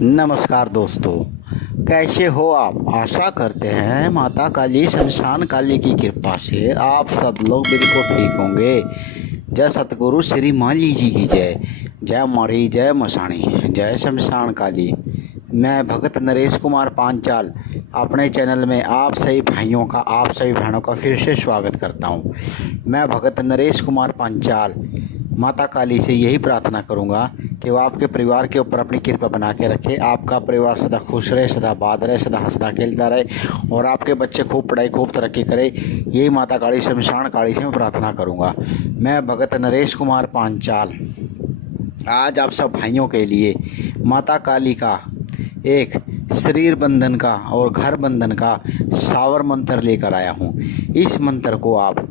नमस्कार दोस्तों, कैसे हो आप। आशा करते हैं माता काली शमशान काली की कृपा से आप सब लोग बिल्कुल ठीक होंगे। जय सतगुरु श्री माली जी की जय। जय मारी, जय मसाणी, जय शमशान काली। मैं भगत नरेश कुमार पांचाल अपने चैनल में आप सभी भाइयों का, आप सभी बहनों का फिर से स्वागत करता हूं। मैं भगत नरेश कुमार पांचाल माता काली से यही प्रार्थना करूंगा कि वो आपके परिवार के ऊपर अपनी कृपा बना के रखे। आपका परिवार सदा खुश रहे, सदा बात रहे, सदा हंसता खेलता रहे और आपके बच्चे खूब पढ़ाई, खूब तरक्की करे। यही माता काली शमशान काली से मैं प्रार्थना करूंगा। मैं भगत नरेश कुमार पांचाल आज आप सब भाइयों के लिए माता काली का एक शरीर बंधन का और घर बंधन का सावर मंत्र लेकर आया हूँ। इस मंत्र को आप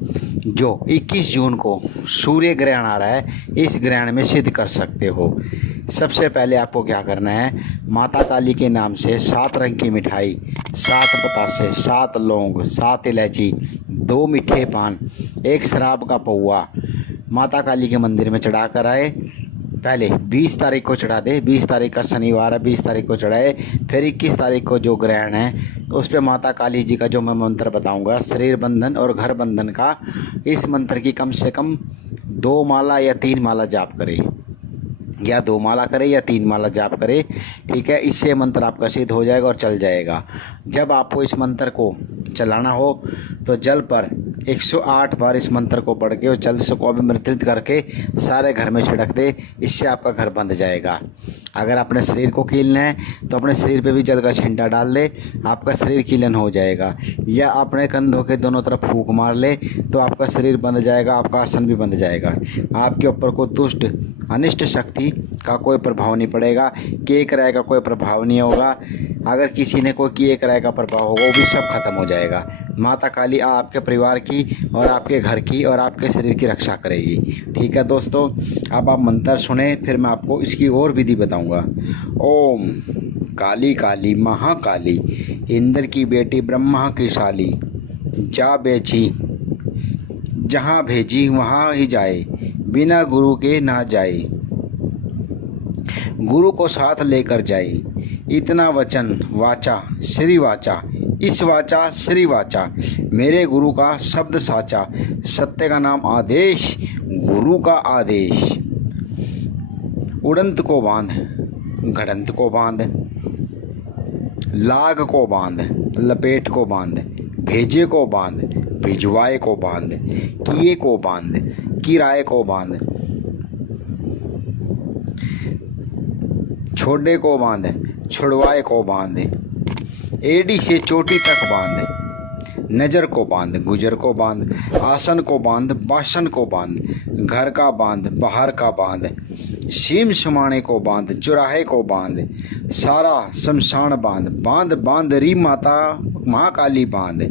जो 21 जून को सूर्य ग्रहण आ रहा है, इस ग्रहण में सिद्ध कर सकते हो। सबसे पहले आपको क्या करना है, माता काली के नाम से 7 रंग की मिठाई, 7 बतासे, 7 लौंग, 7 इलायची, 2 मीठे पान, 1 शराब का पौवा माता काली के मंदिर में चढ़ा कर आए। पहले 20 तारीख को चढ़ा दे, 20 तारीख का शनिवार है, 20 तारीख को चढ़ाए। फिर 21 तारीख को जो ग्रहण है उस पे माता काली जी का जो मैं मंत्र बताऊंगा, शरीर बंधन और घर बंधन का, इस मंत्र की कम से कम 2 माला या 3 माला जाप करे, या 2 माला करे या 3 माला जाप करे। ठीक है, इससे मंत्र आपका सिद्ध हो जाएगा और चल जाएगा। जब आपको इस मंत्र को चलाना हो तो जल पर 108 बार इस मंत्र को पढ़ के और जल से को अभिमंत्रित करके सारे घर में छिड़क दे। इससे आपका घर बंध जाएगा। अगर अपने शरीर को कीलना है तो अपने शरीर पे भी जल का छिंटा डाल ले, आपका शरीर कीलन हो जाएगा। या अपने कंधों के दोनों तरफ फूंक मार ले तो आपका शरीर बंध जाएगा, आपका आसन भी बंध जाएगा। आपके ऊपर कोई दुष्ट अनिष्ट शक्ति का कोई प्रभाव नहीं पड़ेगा, किए कराए का कोई प्रभाव नहीं होगा। अगर किसी ने कोई किए कराए का प्रभाव होगा वो भी सब खत्म हो जाएगा। माता काली आपके परिवार की और आपके घर की और आपके शरीर की रक्षा करेगी। ठीक है दोस्तों, अब आप मंत्र सुने, फिर मैं आपको इसकी और विधि बताऊंगा। ओम काली काली महाकाली, इंद्र की बेटी ब्रह्मा की शाली, जा बेची जहाँ भेजी वहाँ ही जाए, बिना गुरु के ना जाए, गुरु को साथ लेकर जाए। इतना वचन वाचा श्री वाचा, इस वाचा श्री वाचा, मेरे गुरु का शब्द साचा, सत्य का नाम आदेश, गुरु का आदेश। उड़ंत को बांध, घड़ंत को बांध, लाग को बांध, लपेट को बांध, भेजे को बांध, भिजवाए को बांध, किए को बांध, किराए को बांध, छोड़े को बांध, छुड़वाए को बांध, एड़ी से चोटी तक बांध, नजर को बांध, गुजर को बांध, आसन को बांध, बासन को बांध, घर का बांध, बाहर का बांध, सीम समाने को बांध, चुराहे को बांध, सारा शमशान बांध, बांध बांध री माता महाकाली बांध।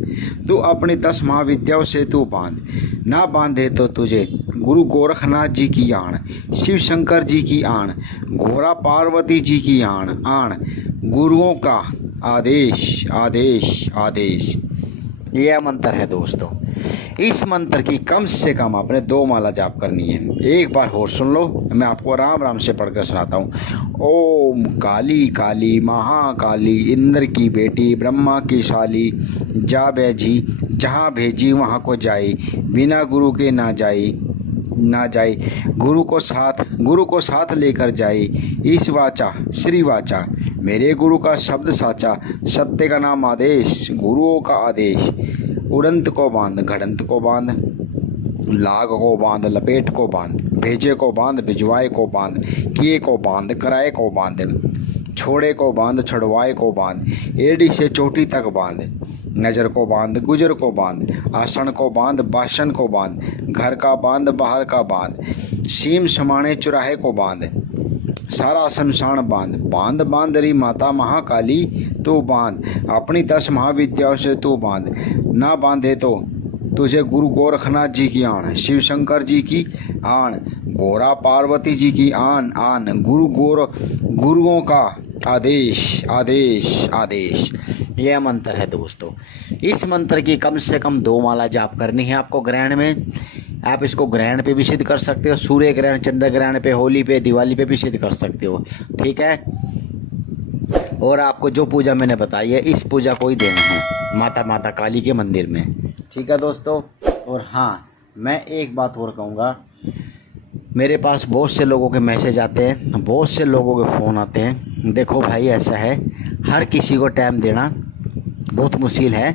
तू अपनी 10 महाविद्याओं से तू बांध, ना बांधे तो तुझे गुरु गोरखनाथ जी की आण, शिव शंकर जी की आण, घोड़ा पार्वती जी की आण, गुरुओं का आदेश आदेश आदेश। यह मंत्र है दोस्तों। इस मंत्र की कम से कम आपने 2 माला जाप करनी है। एक बार और सुन लो, मैं आपको राम राम से पढ़कर सुनाता हूँ। ओम काली काली महाकाली, इंद्र की बेटी ब्रह्मा की शाली, जा बेजी जहाँ भेजी वहाँ को जाई, बिना गुरु के ना जाए, गुरु को साथ लेकर जाए। इस वाचा श्री वाचा, मेरे गुरु का शब्द साचा, सत्य का नाम आदेश, गुरुओं का आदेश। उड़ंत को बांध, घड़ंत को बांध, लाग को बांध, लपेट को बांध, भेजे को बांध, भिजवाए को बांध, किए को बांध, कराए को बांध, छोड़े को बांध, छुड़वाए को बांध, एड़ी से चोटी तक बांध, नजर को बांध, गुजर को बांध, आसन को बांध, बासन को बांध, घर का बांध, बाहर का बांध, सीम समाने चुराहे को बांध, सारा शमशान बांध, बांध बांध री माता महाकाली तू बांध, अपनी 10 महाविद्याओं से तू बांध, ना बांधे तो तुझे गुरु गोरखनाथ जी की आण, शिव शंकर जी की आण, घोड़ा पार्वती जी की आन, गुरुओं का आदेश आदेश आदेश। यह मंत्र है दोस्तों। इस मंत्र की कम से कम 2 माला जाप करनी है आपको ग्रहण में। आप इसको ग्रहण पे भी सिद्ध कर सकते हो, सूर्य ग्रहण, चंद्र ग्रहण पे, होली पे, दिवाली पे भी सिद्ध कर सकते हो। ठीक है, और आपको जो पूजा मैंने बताई है इस पूजा को ही देना है माता काली के मंदिर में। ठीक है दोस्तों। और हाँ, मैं एक बात और कहूँगा, मेरे पास बहुत से लोगों के मैसेज आते हैं, बहुत से लोगों के फ़ोन आते हैं। देखो भाई, ऐसा है, हर किसी को टाइम देना बहुत मुश्किल है,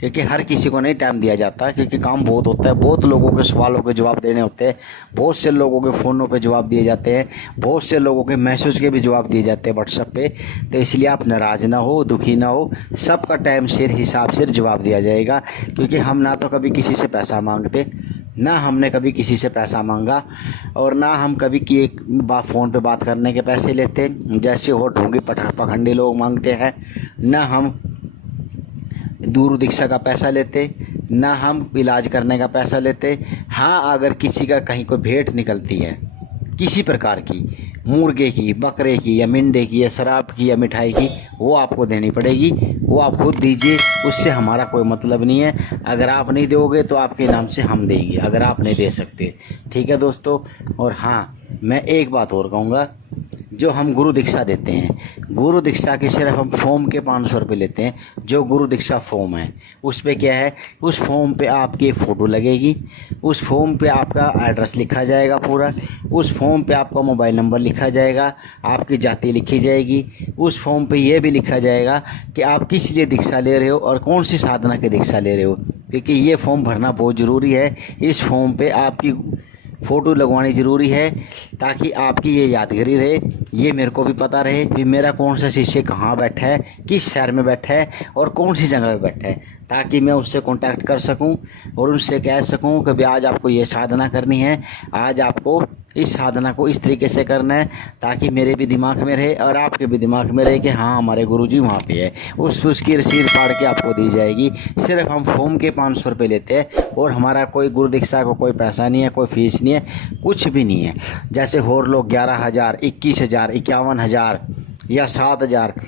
क्योंकि हर किसी को नहीं टाइम दिया जाता, क्योंकि काम बहुत होता है। बहुत लोगों के सवालों के जवाब देने होते हैं, बहुत से लोगों के फ़ोनों पे जवाब दिए जाते हैं, बहुत से लोगों के मैसेज के भी जवाब दिए जाते हैं व्हाट्सएप पे। तो इसलिए आप नाराज़ ना हो, दुखी ना हो, सबका टाइम सिर हिसाब से जवाब दिया जाएगा। क्योंकि हम ना तो कभी किसी से पैसा मांगते, ना हमने कभी किसी से पैसा मांगा, और ना हम कभी कि एक फ़ोन पे बात करने के पैसे लेते जैसे हो ढोंगी पखंडी लोग मांगते हैं। ना हम दूर दीक्षा का पैसा लेते, ना हम इलाज करने का पैसा लेते। हाँ, अगर किसी का कहीं कोई भेंट निकलती है किसी प्रकार की, मुर्गे की, बकरे की, या मिंडे की, या शराब की, या मिठाई की, वो आपको देनी पड़ेगी। वो आप खुद दीजिए, उससे हमारा कोई मतलब नहीं है। अगर आप नहीं दोगे तो आपके नाम से हम देंगे, अगर आप नहीं दे सकते। ठीक है दोस्तों। और हाँ, मैं एक बात और कहूँगा, जो हम गुरु दीक्षा देते हैं, गुरु दीक्षा के सिर्फ हम फॉर्म के 500 रुपये लेते हैं। जो गुरु दीक्षा फॉर्म है उस पे क्या है, उस फॉर्म पे आपकी फ़ोटो लगेगी, उस फॉर्म पे आपका एड्रेस लिखा जाएगा पूरा, उस फॉर्म पे आपका मोबाइल नंबर लिखा जाएगा, आपकी जाति लिखी जाएगी, उस फॉर्म पे ये भी लिखा जाएगा कि आप किस लिए दीक्षा ले रहे हो और कौन सी साधना की दीक्षा ले रहे हो। क्योंकि ये फॉर्म भरना बहुत ज़रूरी है। इस फॉर्म पे आपकी फ़ोटो लगवानी ज़रूरी है, ताकि आपकी ये यादगारी रहे, ये मेरे को भी पता रहे कि मेरा कौन सा शिष्य कहाँ बैठा है, किस शहर में बैठा है और कौन सी जगह पे बैठा है, ताकि मैं उससे कांटेक्ट कर सकूं और उनसे कह सकूं कि भाई आज आपको ये साधना करनी है, आज आपको इस साधना को इस तरीके से करना है, ताकि मेरे भी दिमाग में रहे और आपके भी दिमाग में रहे कि हाँ, हमारे गुरुजी वहाँ पे है। उसकी रसीद फाड़ के आपको दी जाएगी। सिर्फ हम फॉर्म के 500 रुपये लेते हैं, और हमारा कोई गुरु दीक्षा को कोई पैसा नहीं है, कोई फीस नहीं है, कुछ भी नहीं है। जैसे और लोग 11,000, 21,000, 51,000 या 7,000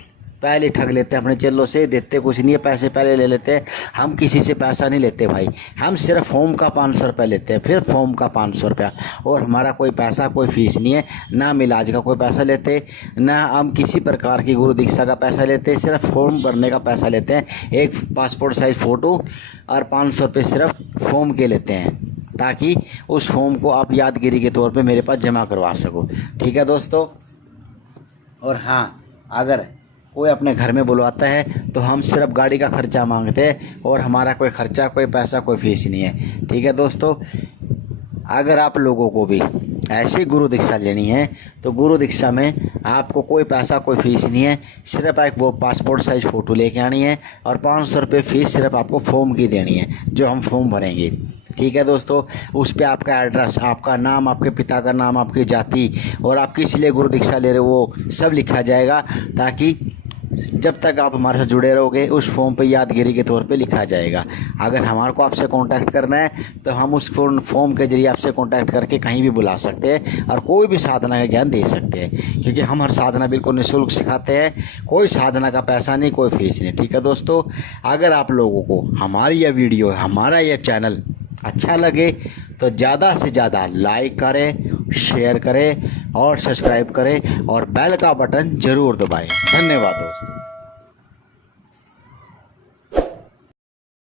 पहले ठग लेते हैं अपने चेलों से, देते कुछ नहीं है, पैसे पहले ले लेते हैं। हम किसी से पैसा नहीं लेते भाई, हम सिर्फ फॉर्म का 500 रुपये लेते हैं, फिर फॉर्म का 500 रुपया, और हमारा कोई पैसा कोई फीस नहीं है। ना हम इलाज का कोई पैसा लेते, ना हम किसी प्रकार की गुरु दीक्षा का पैसा लेते, सिर्फ फॉर्म भरने का पैसा लेते हैं। एक पासपोर्ट साइज़ फ़ोटो और 500 रुपये सिर्फ फॉर्म के लेते हैं, ताकि उस फॉर्म को आप यादगिरी के तौर पे मेरे पास जमा करवा सको। ठीक है दोस्तों। और हाँ, अगर कोई अपने घर में बुलवाता है तो हम सिर्फ गाड़ी का खर्चा मांगते हैं, और हमारा कोई खर्चा, कोई पैसा, कोई फीस नहीं है। ठीक है दोस्तों। अगर आप लोगों को भी ऐसी गुरु दीक्षा लेनी है तो गुरु दीक्षा में आपको कोई पैसा, कोई फीस नहीं है। सिर्फ एक वो पासपोर्ट साइज़ फ़ोटो लेके आनी है, और 500 रुपये फ़ीस सिर्फ आपको फॉर्म की देनी है, जो हम फॉर्म भरेंगे। ठीक है दोस्तों। उस पर आपका एड्रेस, आपका नाम, आपके पिता का नाम, आपकी जाति और आप किस लिए गुरु दीक्षा ले रहे हो वो सब लिखा जाएगा, ताकि जब तक आप हमारे साथ जुड़े रहोगे उस फॉर्म पे यादगिरी के तौर पे लिखा जाएगा। अगर हमारे को आपसे कांटेक्ट करना है तो हम उस फॉर्म के जरिए आपसे कांटेक्ट करके कहीं भी बुला सकते हैं और कोई भी साधना का ज्ञान दे सकते हैं, क्योंकि हम हर साधना बिल्कुल निःशुल्क सिखाते हैं। कोई साधना का पैसा नहीं, कोई फीस नहीं। ठीक है दोस्तों। अगर आप लोगों को हमारी यह वीडियो, हमारा यह चैनल अच्छा लगे तो ज़्यादा से ज़्यादा लाइक करें, शेयर करें और सब्सक्राइब करें, और बेल का बटन ज़रूर दबाएं। धन्यवाद दोस्तों।